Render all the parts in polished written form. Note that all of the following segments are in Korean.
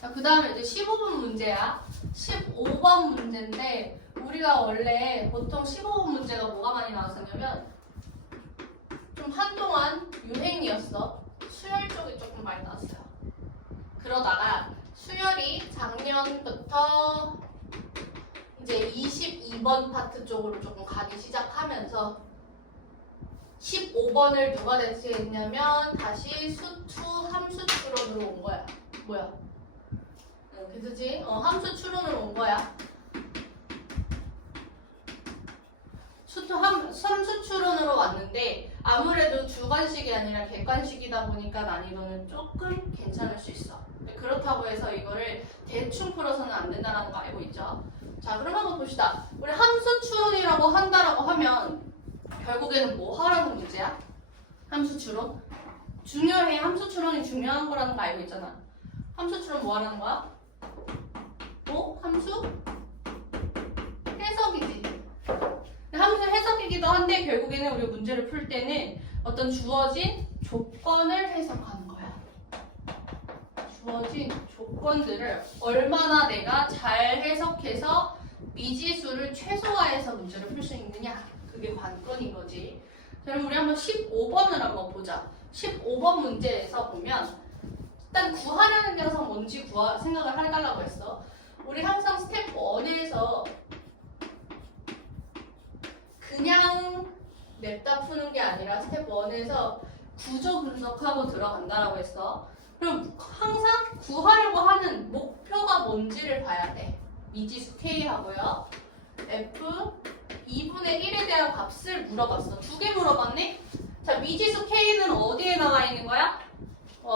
자, 그 다음에 이제 15번 문제야. 15번 문제인데 우리가 원래 보통 15번 문제가 뭐가 많이 나왔었냐면 좀 한동안 유행이었어. 수열 쪽이 조금 많이 나왔어요. 그러다가 수열이 작년부터 이제 22번 파트 쪽으로 조금 가기 시작하면서 15번을 누가 대체했냐면 다시 수투 함수 추론으로 온 거야. 뭐야? 그치? 함수 추론으로 온 거야. 함수 추론으로 왔는데 아무래도 주관식이 아니라 객관식이다 보니까 난이도는 조금 괜찮을 수 있어. 그렇다고 해서 이거를 대충 풀어서는 안 된다는 거 알고 있죠? 자, 그럼 한번 봅시다. 우리 함수 추론이라고 한다라고 하면 결국에는 뭐 하라는 문제야? 함수 추론? 중요해. 함수 추론이 중요한 거라는 거 알고 있잖아. 함수 추론 뭐 하라는 거야? 함수? 해석이지. 함수 해석이기도 한데 결국에는 우리 문제를 풀 때는 어떤 주어진 조건을 해석하는 거야. 주어진 조건들을 얼마나 내가 잘 해석해서 미지수를 최소화해서 문제를 풀 수 있느냐. 그게 관건인 거지. 그럼 우리 한번 15번을 한번 보자. 15번 문제에서 보면 일단 구하려는 녀석 뭔지 생각을 해달라고 했어. 우리 항상 스텝 1에서 그냥 냅다 푸는 게 아니라 스텝 1에서 구조 분석하고 들어간다라고 했어. 그럼 항상 구하려고 하는 목표가 뭔지를 봐야 돼. 미지수 K 하고요. F 2분의 1에 대한 값을 물어봤어. 2개 물어봤네? 자, 미지수 K는 어디에 나와 있는 거야?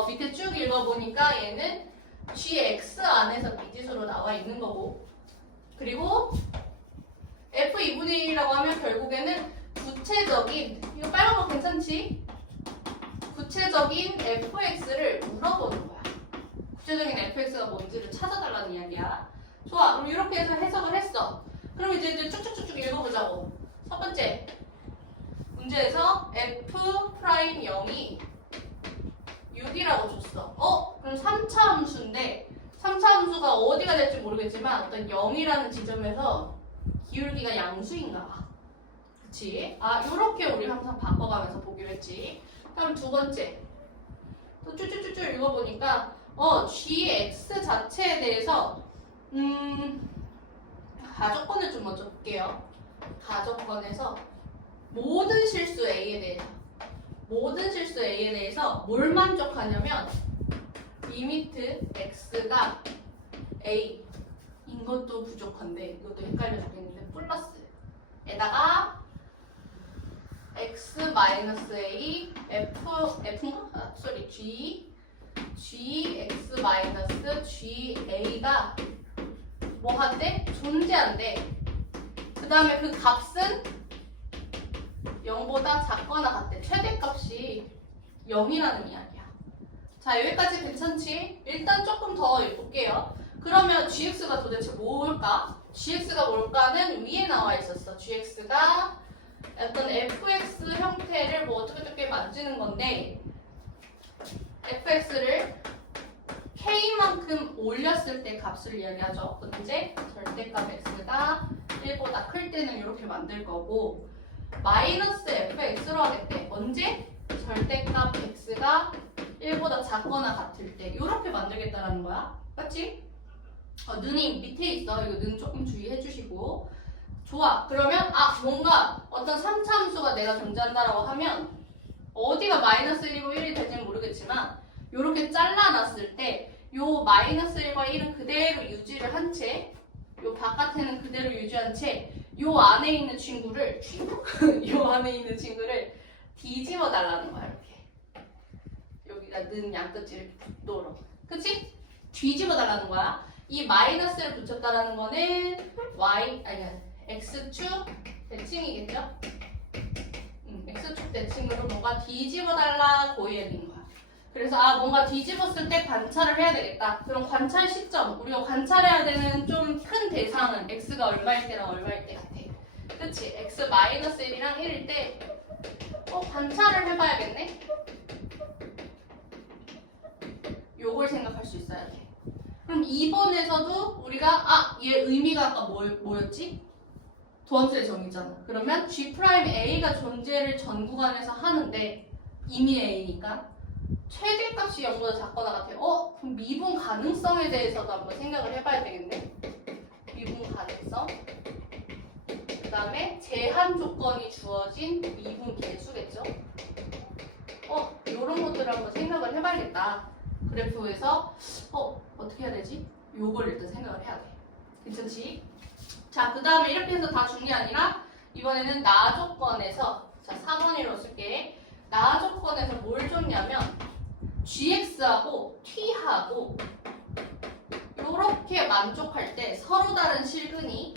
밑에 쭉 읽어보니까 얘는 GX 안에서 미지수로 나와 있는 거고, 그리고 F 2분의 1이라고 하면 결국에는 구체적인, 이거 빨간 거 괜찮지? 구체적인 fx를 물어보는 거야. 구체적인 fx가 뭔지를 찾아달라는 이야기야. 좋아, 그럼 이렇게 해서 해석을 했어. 그럼 이제 쭉쭉쭉쭉 읽어보자고. 첫 번째 문제에서 f'0이 6이라고 줬어. 그럼 3차 함수인데 3차 함수가 어디가 될지 모르겠지만 어떤 0이라는 지점에서 기울기가 양수인가 봐. 그치? 요렇게 우리 항상 바꿔가면서 보기로 했지. 다음 두 번째. 또 쭉쭉쭉쭉 읽어보니까 gx 자체에 대해서 가정권을 좀 먼저 볼게요. 가정권에서 모든 실수 A에 대해서 뭘 만족하냐면 리미트 x가 A 인 것도 부족한데 이것도 헷갈려 죽겠는데 플러스에다가 x-a gx-ga가 뭐 한대? 존재한대. 그 다음에 그 값은 0보다 작거나 같대. 최대값이 0이라는 이야기야. 자, 여기까지 괜찮지? 일단 조금 더 볼게요. 그러면 gx가 도대체 뭘까? gx가 뭘까는 위에 나와 있었어. gx가 어떤 fx 형태를 뭐 어떻게 만지는 건데 fx를 k만큼 올렸을 때 값을 이야기하죠. 언제? 절대값 x가 1보다 클 때는 이렇게 만들 거고 마이너스 fx로 하겠대. 언제? 절대값 x가 1보다 작거나 같을 때 이렇게 만들겠다라는 거야. 맞지? 눈이 밑에 있어. 이거 눈 조금 주의해 주시고. 좋아. 그러면 뭔가 어떤 3차 함수가 내가 존재한다라고 하면 어디가 마이너스 1이고 1이 될지는 모르겠지만 이렇게 잘라놨을 때 요 마이너스 1과 1은 그대로 유지를 한 채, 요 바깥에는 그대로 유지한 채, 요 안에 있는 친구를 뒤집어 달라는 거야. 이렇게 여기가 는 양끝을 붙도록. 그치? 뒤집어 달라는 거야. 이 마이너스를 붙였다라는 거는 x축 대칭이겠죠? x축 대칭으로 뭔가 뒤집어 달라고 얘기하는 거야. 그래서 뭔가 뒤집었을 때 관찰을 해야 되겠다. 그럼 관찰 시점, 우리가 관찰해야 되는 좀 큰 대상은 x가 얼마일 때랑 얼마일 때 같아. 그치? x-1이랑 1일 때 관찰을 해봐야겠네? 요걸 생각할 수 있어야 돼. 그럼 2번에서도 우리가 얘 의미가 아까 뭐였지? 도함수의 정의잖아. 그러면 G'A가 존재를 전 구간에서 하는데 이미 A니까 최대값이 0보다 작거나 같아요. 그럼 미분 가능성에 대해서도 한번 생각을 해봐야 되겠네. 미분 가능성. 그 다음에 제한 조건이 주어진 미분 개수겠죠. 이런 것들을 한번 생각을 해봐야겠다. 그래프에서 어떻게 해야 되지? 요걸 일단 생각을 해야 돼. 괜찮지? 자, 그 다음에 이렇게 해서 다 준 게 아니라 이번에는 나 조건에서 자 4번으로 쓸게. 나 조건에서 뭘 줬냐면 gx하고 t하고 이렇게 만족할 때 서로 다른 실근이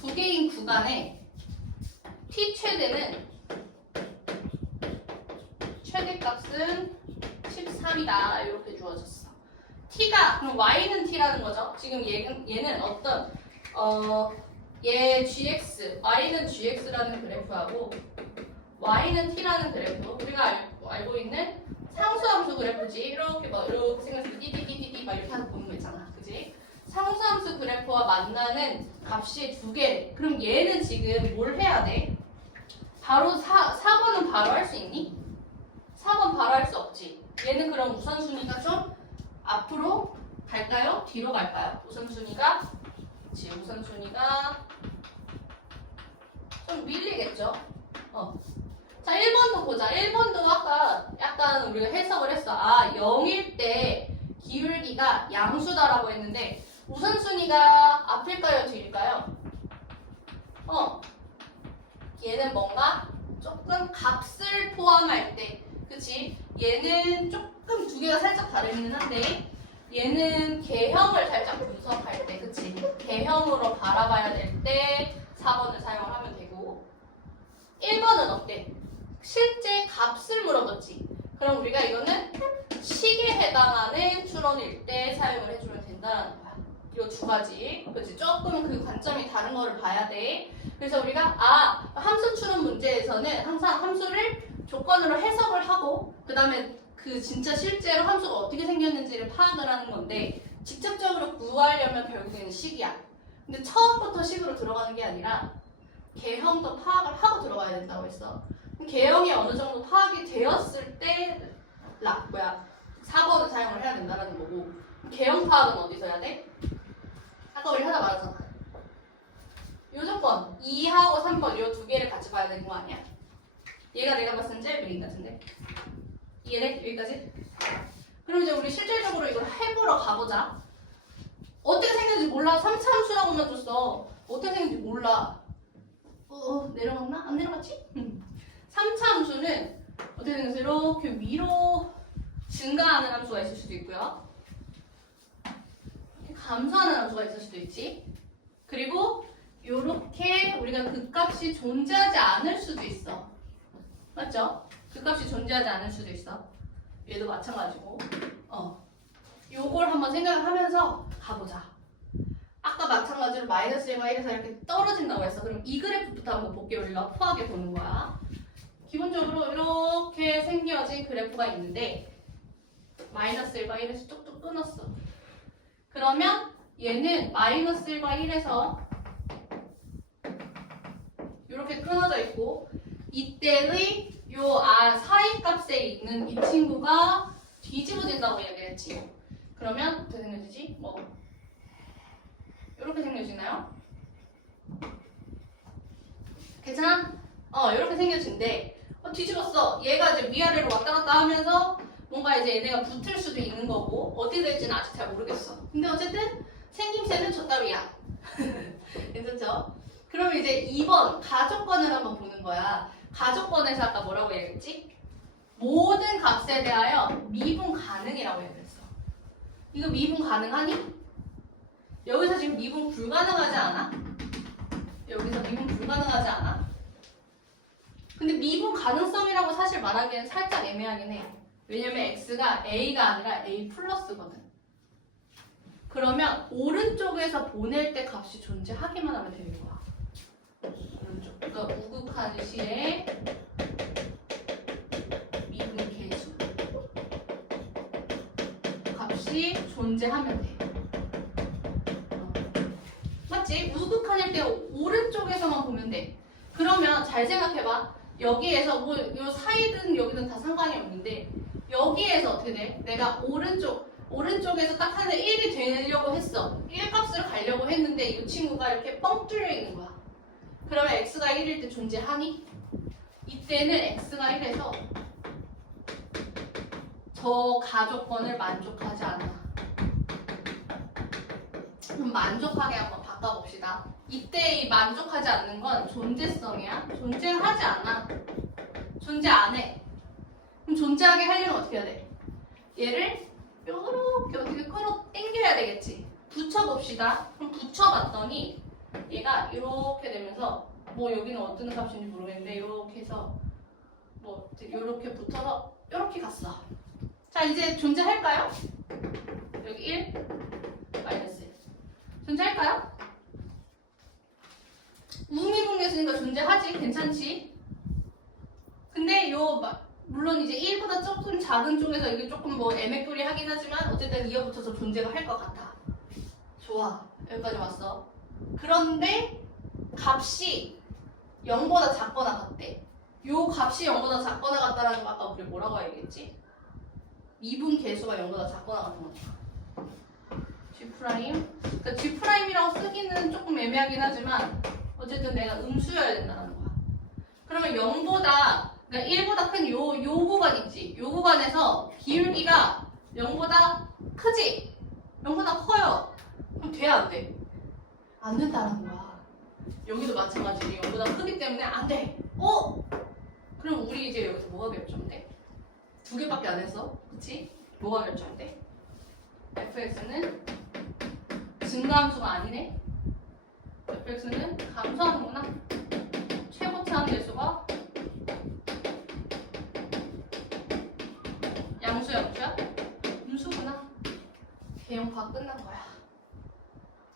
두 개인 구간에 t 최대값은 13이다 이렇게 주어졌어. t가 그럼 y는 t라는 거죠. 지금 얘는 어떤 얘 gx, y는 gx라는 그래프하고 y는 t라는 그래프. 우리가 알고 있는 상수함수 그래프지. 이렇게 생각해서 띠띠띠띠띠 막 이렇게 하고 보는 거 있잖아. 그지? 상수함수 그래프와 만나는 값이 두 개. 그럼 얘는 지금 뭘 해야 돼? 바로 4번은 바로 할 수 있니? 4번 바로 할 수 없지. 얘는 그럼 우선순위가 좀 앞으로 갈까요? 뒤로 갈까요? 우선순위가 좀 밀리겠죠? 자, 1번도 보자. 1번도 아까 약간 우리가 해석을 했어. 0일 때 기울기가 양수다라고 했는데 우선순위가 앞일까요? 뒤일까요? 얘는 뭔가 조금 값을 포함할 때 그치? 얘는 조금 두 개가 살짝 다르긴 한데 얘는 개형을 살짝 분석할 때 그치? 개형으로 바라봐야 될 때 4번을 사용을 하면 되고 1번은 어때? 실제 값을 물어봤지. 그럼 우리가 이거는 식에 해당하는 추론일 때 사용을 해주면 된다는 거야. 이 두 가지. 그치? 조금 그 관점이 다른 거를 봐야 돼. 그래서 우리가 함수 추론 문제에서는 항상 함수를 조건으로 해석을 하고 그 다음에 그 진짜 실제로 함수가 어떻게 생겼는지를 파악을 하는 건데 직접적으로 구하려면 결국에는 식이야. 근데 처음부터 식으로 들어가는 게 아니라 개형도 파악을 하고 들어가야 된다고 했어. 개형이 어느 정도 파악이 되었을 때 4번을 사용을 해야 된다는 거고 개형 파악은 어디서 해야 돼? 아까 우리 하나 말했잖아. 요 조건 2하고 3번 요 두 개를 같이 봐야 되는 거 아니야? 얘가 내가 봤을 땐 제일 메인 같은데 이해돼? 여기까지? 그럼 이제 우리 실질적으로 이걸 해보러 가보자. 어떻게 생겼는지 몰라. 3차 함수라고만 줬어. 어떻게 생겼는지 몰라. 내려갔나? 안 내려갔지? 3차 함수는 어떻게 생겼어? 이렇게 위로 증가하는 함수가 있을 수도 있고요. 감소하는 함수가 있을 수도 있지. 그리고 이렇게 우리가 그 값이 존재하지 않을 수도 있어. 맞죠? 그 값이 존재하지 않을 수도 있어. 얘도 마찬가지고. 요걸 한번 생각하면서 가보자. 아까 마찬가지로 마이너스 1과 1에서 이렇게 떨어진다고 했어. 그럼 이 그래프부터 한번 볼게요. 우리가 후하게 보는 거야. 기본적으로 이렇게 생겨진 그래프가 있는데 마이너스 1과 1에서 뚝뚝 끊었어. 그러면 얘는 마이너스 1과 1에서 이렇게 끊어져 있고 이때의 요 사이 값에 있는 이 친구가 뒤집어진다고 얘기했지. 그러면 어떻게 생겨지지? 이렇게 생겨지나요? 괜찮아? 이렇게 생겨진대. 뒤집었어. 얘가 이제 위아래로 왔다 갔다 하면서 뭔가 이제 얘네가 붙을 수도 있는 거고 어떻게 될지는 아직 잘 모르겠어. 근데 어쨌든 생김새는 저 따위야. 괜찮죠? 그럼 이제 2번 가족권을 한번 보는 거야. 가족권에서 아까 뭐라고 얘기했지? 모든 값에 대하여 미분 가능이라고 얘기했어. 이거 미분 가능하니? 여기서 지금 미분 불가능하지 않아? 여기서 미분 불가능하지 않아? 근데 미분 가능성이라고 사실 말하기엔 살짝 애매하긴 해. 왜냐면 x가 a가 아니라 a 플러스거든. 그러면 오른쪽에서 보낼 때 값이 존재하기만 하면 되는 거야. 오른쪽. 그러니까 우극한 시에 미분 반드시 존재하면 돼. 맞지? 우극한일 때 오른쪽에서만 보면 돼. 그러면 잘 생각해봐. 여기에서 뭐 요 사이든 여기든 다 상관이 없는데 여기에서 어떻게 돼? 내가 오른쪽에서 딱 하는 1이 되려고 했어. 1 값으로 가려고 했는데 이 친구가 이렇게 뻥 뚫려 있는 거야. 그러면 x가 1일 때 존재하니? 이때는 x가 1에서 저 가조건을 만족하지 않아. 그럼 만족하게 한번 바꿔봅시다. 이때 이 만족하지 않는 건 존재성이야. 존재하지 않아. 존재 안 해. 그럼 존재하게 하려면 어떻게 해야 돼? 얘를 요렇게 어떻게 끌어 당겨야 되겠지. 붙여봅시다. 그럼 붙여봤더니 얘가 이렇게 되면서 뭐 여기는 어떤 값인지 모르겠는데 이렇게 해서 뭐 이렇게 붙어서 이렇게 갔어. 자 이제 존재할까요? 여기 1 마이너스 1 존재할까요? 우미분계수니까 존재하지. 괜찮지? 근데 물론 이제 1보다 조금 작은 쪽에서 이게 조금 뭐 애매꾸리 하긴 하지만 어쨌든 이어붙어서 존재가 할 것 같아. 좋아. 여기까지 왔어. 그런데 값이 0보다 작거나 같대. 요 값이 0보다 작거나 같다라는 거 아까 우리 뭐라고 얘기했지? 미분 계수가 0보다 작거나 같은 거니까. G'. 그러니까 G'이라고 쓰기는 조금 애매하긴 하지만 어쨌든 내가 음수여야 된다는 거야. 그러면 0보다 그러니까 1보다 큰 요 구간 있지. 요 구간에서 기울기가 0보다 크지? 0보다 커요. 그럼 돼? 안 돼? 안 된다는 거야. 여기도 마찬가지로 0보다 크기 때문에 안 돼. 그럼 우리 이제 여기서 뭐가 결정돼? 두 개밖에 안 했어. 그치? 뭐가 결정돼? fx는 증가함수가 아니네? fx는 감소하는구나. 최고차항 계수가 양수야? 음수구나. 개형파 끝난 거야.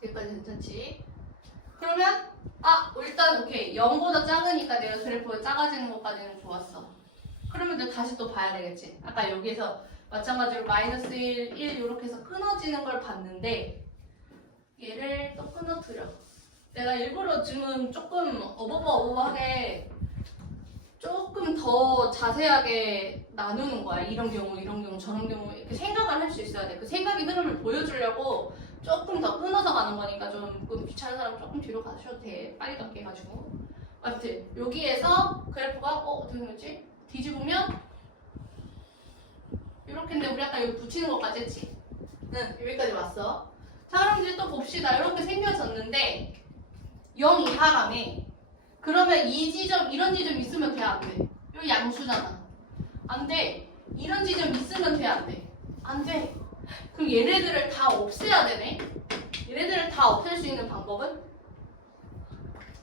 여기까지 괜찮지? 그러면 일단 오케이. 0보다 작으니까 내가 그래프가 작아지는 것까지는 좋았어. 그러면 내가 다시 또 봐야 되겠지. 아까 여기서 마찬가지로 마이너스 1, 1 이렇게 해서 끊어지는 걸 봤는데 얘를 또 끊어뜨려. 내가 일부러 지금 조금 어버버하게 조금 더 자세하게 나누는 거야. 이런 경우, 저런 경우 이렇게 생각을 할 수 있어야 돼. 그 생각의 흐름을 보여주려고 조금 더 끊어서 가는 거니까 좀 귀찮은 사람 조금 뒤로 가셔도 돼. 빨리 갖게 해가지고. 아무튼 여기에서 그래프가 어떻게 되지? 뒤집으면 이렇게 인데 우리 아까 여기 붙이는 것까지 했지? 응, 여기까지 왔어. 자, 그럼 이제 또 봅시다. 이렇게 생겨졌는데 0 이하라며. 그러면 이런 지점 있으면 돼? 안 돼? 여기 양수잖아. 안 돼. 이런 지점 있으면 돼? 안 돼? 안 돼. 그럼 얘네들을 다 없애야 되네? 얘네들을 다 없앨 수 있는 방법은?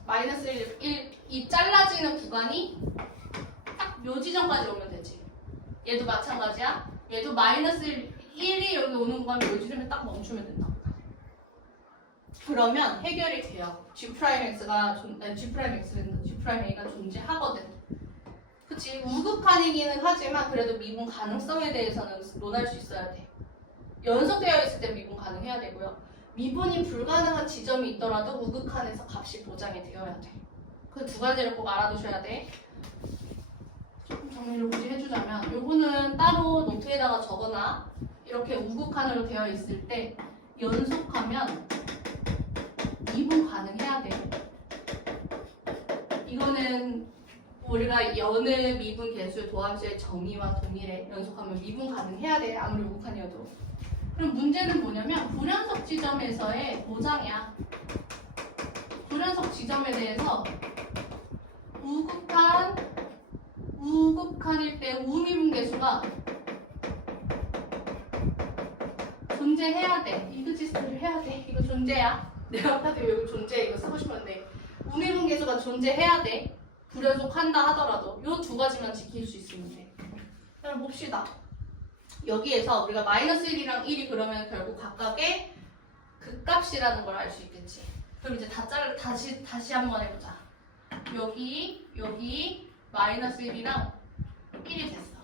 마이너스 1, 이 잘라지는 구간이 딱 요 지점까지 오면 되지. 얘도 마찬가지야. 얘도 마이너스 1이 여기 오는 구간이 요 지점에 딱 멈추면 된다. 그러면 해결이 돼요. G'A가 존재하거든. 그치? 우극한이기는 하지만 그래도 미분 가능성에 대해서는 논할 수 있어야 돼. 연속되어 있을 때 미분 가능해야 되고요. 미분이 불가능한 지점이 있더라도 우극한에서 값이 보장이 되어야 돼. 그 두 가지를 꼭 알아두셔야 돼. 조금 정리를 굳이 해주자면 요거는 따로 노트에다가 적거나 이렇게 우극한으로 되어 있을 때 연속하면 미분 가능해야 돼. 이거는 우리가 여느 미분 계수 도함수의 정의와 동일해. 연속하면 미분 가능해야 돼. 아무리 우극한이어도. 그럼 문제는 뭐냐면 불연속 지점에서의 보장이야. 불연속 지점에 대해서 우극한일 때 우미분 계수가 존재해야 돼. 이그지스트를 해야 돼. 이거 존재야. 내가 아까도 여기 존재 이거 쓰고 싶었는데 우미분 계수가 존재해야 돼. 불연속한다 하더라도 이 두 가지만 지킬 수 있으면 돼. 그럼 봅시다. 여기에서 우리가 마이너스 1이랑 1이 그러면 결국 각각의 극값이라는 걸 알 수 있겠지. 그럼 이제 다시 한번 해보자. 여기 마이너스 1이랑 1이 됐어.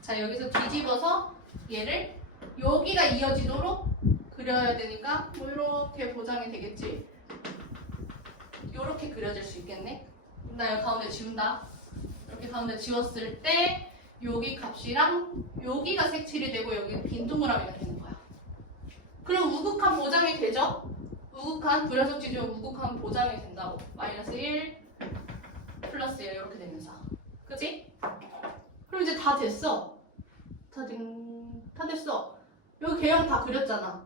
자, 여기서 뒤집어서 얘를 여기가 이어지도록 그려야 되니까 뭐 이렇게 보장이 되겠지. 이렇게 그려질 수 있겠네. 나 여기 가운데 지운다. 이렇게 가운데 지웠을 때 여기 값이랑 여기가 색칠이 되고 여기 빈 동그라미가 되는 거야. 그럼 우극한 보장이 되죠? 우극한 불연속 지지면 우극한 보장이 된다고. 마이너스 1 플러스 1 이렇게 되면서. 그치? 그럼 이제 다 됐어. 다 됐어. 여기 개형 다 그렸잖아.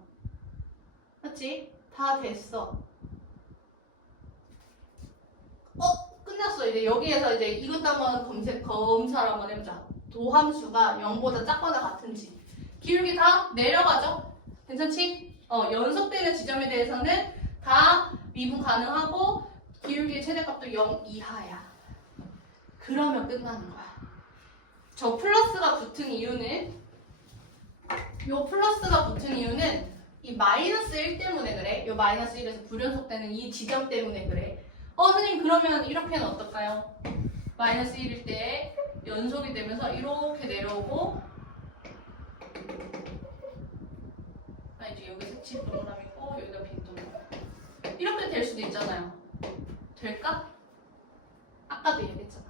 맞지? 다 됐어. 끝났어. 이제 여기에서 이제 이것도 한번 검사를 한번 해보자. 도함수가 0보다 작거나 같은지. 기울기 다 내려가죠? 괜찮지? 연속되는 지점에 대해서는 다 미분 가능하고 기울기의 최대값도 0 이하야. 그러면 끝나는 거야. 저 플러스가 붙은 이유는 이 마이너스 1 때문에 그래. 요 마이너스 1에서 불연속되는 이 지점 때문에 그래. 선생님 그러면 이렇게는 어떨까요? 마이너스 1일 때 연속이 되면서 이렇게 내려오고 이제 여기 색칠 동그라미 있고 여기가 빈 동그라미 이렇게 될 수도 있잖아요. 될까? 아까도 얘기했잖아.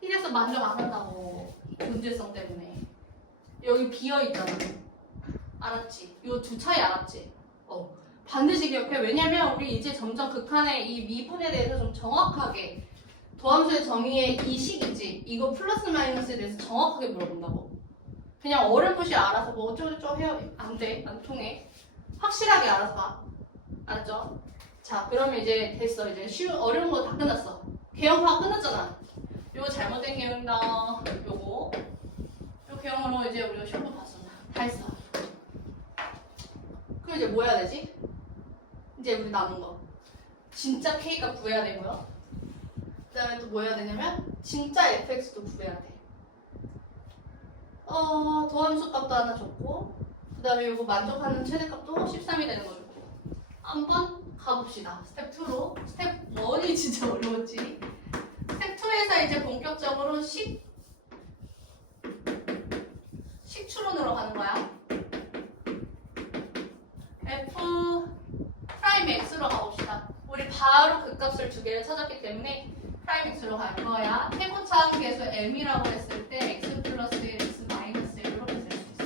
이래서 만족 안 한다고. 존재성 때문에. 여기 비어있잖아. 알았지? 이 두 차이 알았지? 반드시 기억해. 왜냐면 우리 이제 점점 극한의 이 미분에 대해서 좀 정확하게 도함수의 정의의 이 식이지. 이거 플러스 마이너스에 대해서 정확하게 물어본다고. 그냥 어렴풋이 알아서 뭐 어쩌고저쩌고 해요. 안 돼. 안 통해. 확실하게 알아서 봐. 알았죠? 자, 그러면 이제 됐어. 이제 어려운 거 다 끝났어. 개형 파악 끝났잖아. 요거 잘못된 개형이다. 요거. 요 개형으로 이제 우리가 시험도 봤어. 다 했어. 그럼 이제 뭐 해야 되지? 이제 우리 남은 거. 진짜 K가 구해야 되고요. 그 다음에 또 뭐 해야 되냐면 진짜 fx도 구해야 돼. 도함수 값도 하나 줬고 그 다음에 요거 만족하는 최대값도 13이 되는 거 줬고 한번 가봅시다. 스텝 2로. 스텝 1이 진짜 어려웠지. 스텝 2에서 이제 본격적으로 식추론으로 가는 거야. f 프라임 x로 가봅시다. 우리 바로 그 값을 두 개를 찾았기 때문에 프라임 x로 갈 거야. 해고차항 계수 m이라고 했을 때 x 플러스 1, x 마이너스 1 이렇게 쓸 수 있어.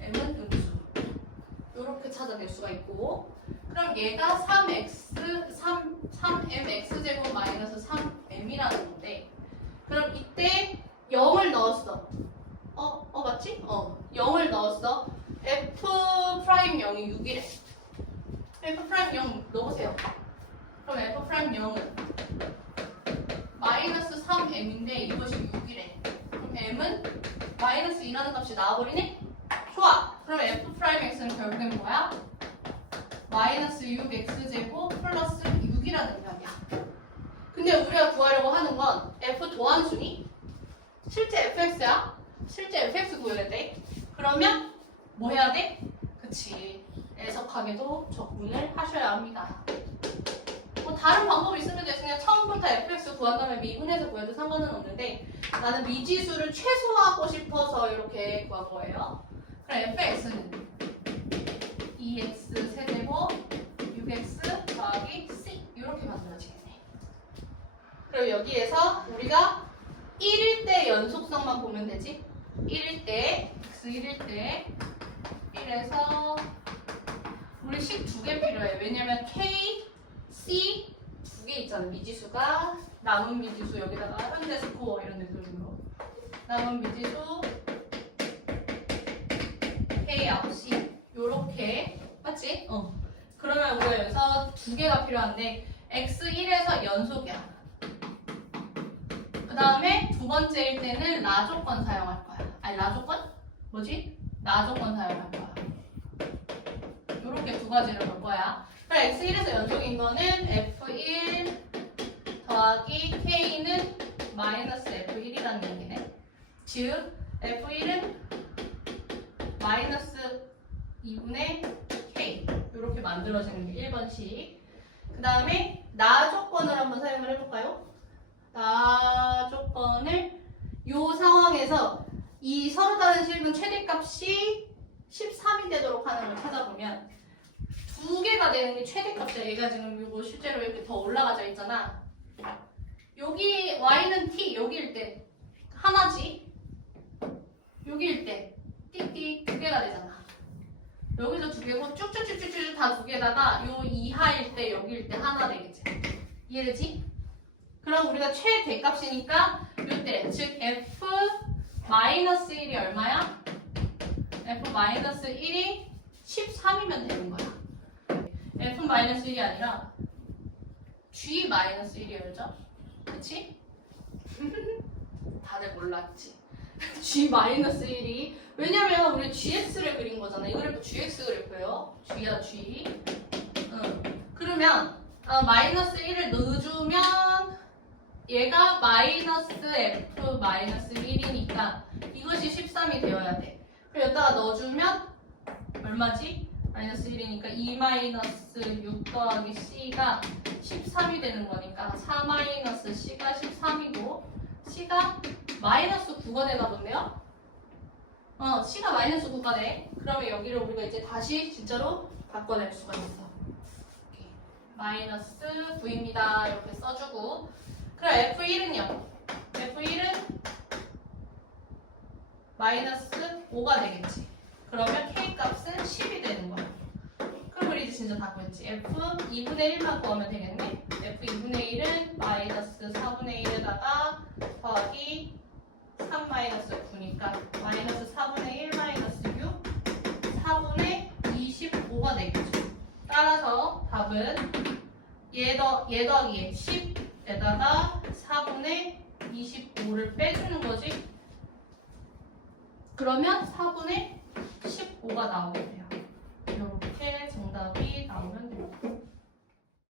m은 음수. 이렇게 찾아낼 수가 있고 그럼 얘가 3mx제곱 마이너스 3m이라는 건데 그럼 이때 0을 넣었어. 맞지? 0을 넣었어. f 프라임 0이 6이래. f 프라임 0 넣으세요. 그럼 f 프라임 0은 마이너스 3m인데 이것이 6이래. 그럼 m은 마이너스 2라는 값이 나와버리네? 좋아. 그럼 f 프라임 x는 결국엔 뭐야? 마이너스 6x제곱 플러스 6이라는 값이야. 근데 우리가 구하려고 하는 건 f 도함수니? 실제 fx야. 실제 fx 구해야 돼. 그러면 뭐 해야 돼? 그치. 애석하게도 적분을 하셔야 합니다. 뭐 다른 방법이 있으면 돼서 그냥 처음부터 fx 구한 다음에 미분해서 구해도 상관은 없는데 나는 미지수를 최소화하고 싶어서 이렇게 구한 거예요. 그럼 fx는 2x 세제곱 6x 더하기 c 이렇게 만들어지겠네. 그럼 여기에서 우리가 1일 때 연속성만 보면 되지. 1일 때 x 1일 때 1에서 우리 식 두 개 필요해. 왜냐면 K, C 두 개 있잖아. 미지수가 남은 미지수 여기다가 현재 스코어 이런 느낌으로 남은 미지수 K, C 요렇게 맞지? 그러면 우리가 여기서 두 개가 필요한데 x1에서 연속이야. 그 다음에 두 번째일 때는 라 조건 사용할 거야. 아니 라 조건? 뭐지? 라 조건 사용할 거야. 이렇게 두 가지를 볼 거야. 그럼 x1에서 연속인 거는 f1 더하기 k는 마이너스 f1이라는 얘기네. 즉 f1은 마이너스 2분의 k 이렇게 만들어지는 게 1번식. 그 다음에 나 조건을 한번 사용을 해볼까요? 나 조건을 이 상황에서 이 서로 다른 식은 최대값이 하는 걸 찾아보면 두 개가 되는 게 최대값이야. 얘가 지금 이거 실제로 이렇게 더 올라가져 있잖아. 여기 y는 t 여기일 때 하나지. 여기일 때 띡띡 두 개가 되잖아. 여기서 두 개고 쭉쭉쭉쭉쭉 다 두 개다가 요 이하일 때 여기일 때 하나 되겠지. 이해되지? 그럼 우리가 최대값이니까 요때 즉 f-1이 얼마야? f-1이 13이면 되는 거야. f-1이 아니라 g-1이었죠? 그치? 다들 몰랐지? g-1이 왜냐면 우리 gx를 그린 거잖아. 이 그래프 gx 그래프예요. g야 g. 그러면 마이너스 1을 넣어주면 얘가 마이너스 f-1이니까 이것이 13이 되어야 돼. 그럼 여기다가 넣어주면 얼마지? 마이너스 1이니까 2 마이너스 6 더하기 c가 13이 되는 거니까 4 마이너스 c가 13이고 c가 마이너스 9가 되나 본데요? c가 마이너스 9가 돼. 그러면 여기를 우리가 이제 다시 진짜로 바꿔낼 수가 있어. 이렇게. 마이너스 9입니다. 이렇게 써주고. 그럼 F1은요? F1은 마이너스 5가 되겠지. 그러면 K값은 10이 되는 거야. 그럼 우리 이제 진짜 다 구했지. F 2분의 1만 구하면 되겠네. F 2분의 1은 마이너스 4분의 1에다가 더하기 3 마이너스 9니까 마이너스 4분의 1 마이너스 6 4분의 25가 되겠죠. 따라서 답은 얘 더하기 얘 10에다가 4분의 25를 빼주는 거지. 그러면 4분의 15가 나오게 돼요.